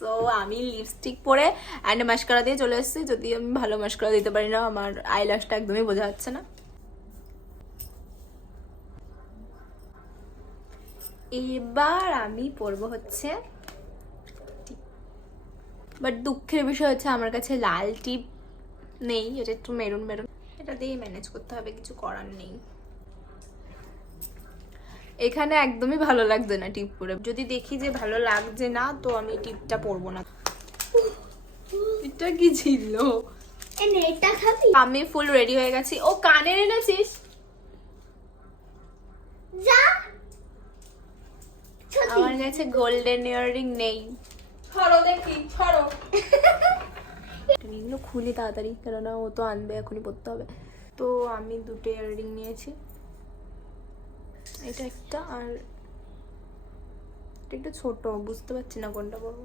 So আমি lipstick পরে and mascara দিয়ে চলে এসেছি, যদি আমি ভালো মাস্কারা দিতে পারি না, আমার আইল্যাশটা একদমই বোঝা যাচ্ছে না। এবার আমি পরবো হচ্ছে, বাট দুঃখের বিষয় হচ্ছে আমার কাছে লাল টিপ নেই, এটা একটু মেরুন মেরুন, এটা দিয়েই ম্যানেজ করতে হবে, কিছু করার নেই। এখানে একদমই ভালো লাগছে না টিপ পরে, যদি দেখি যে ভালো লাগছে না তো আমি টিপটা পরবো না। এটা কি ছিল? এটা খাবি? আমি ফুল রেডি হয়ে গেছি। ও কানের এনেছিস? যা, আমার কাছে গোল্ডেন ইয়াররিং নেই। ছড়ো দেখি, ছড়ো। এগুলো খুলি তাড়াতাড়ি, কেননা ও তো আনবে, এখনই পরতে হবে। তো আমি দুটো ইয়াররিং নিয়েছি, এটা একটা আর এটা একটা ছোট, বুঝতে পারছি না কোনটা পরবো।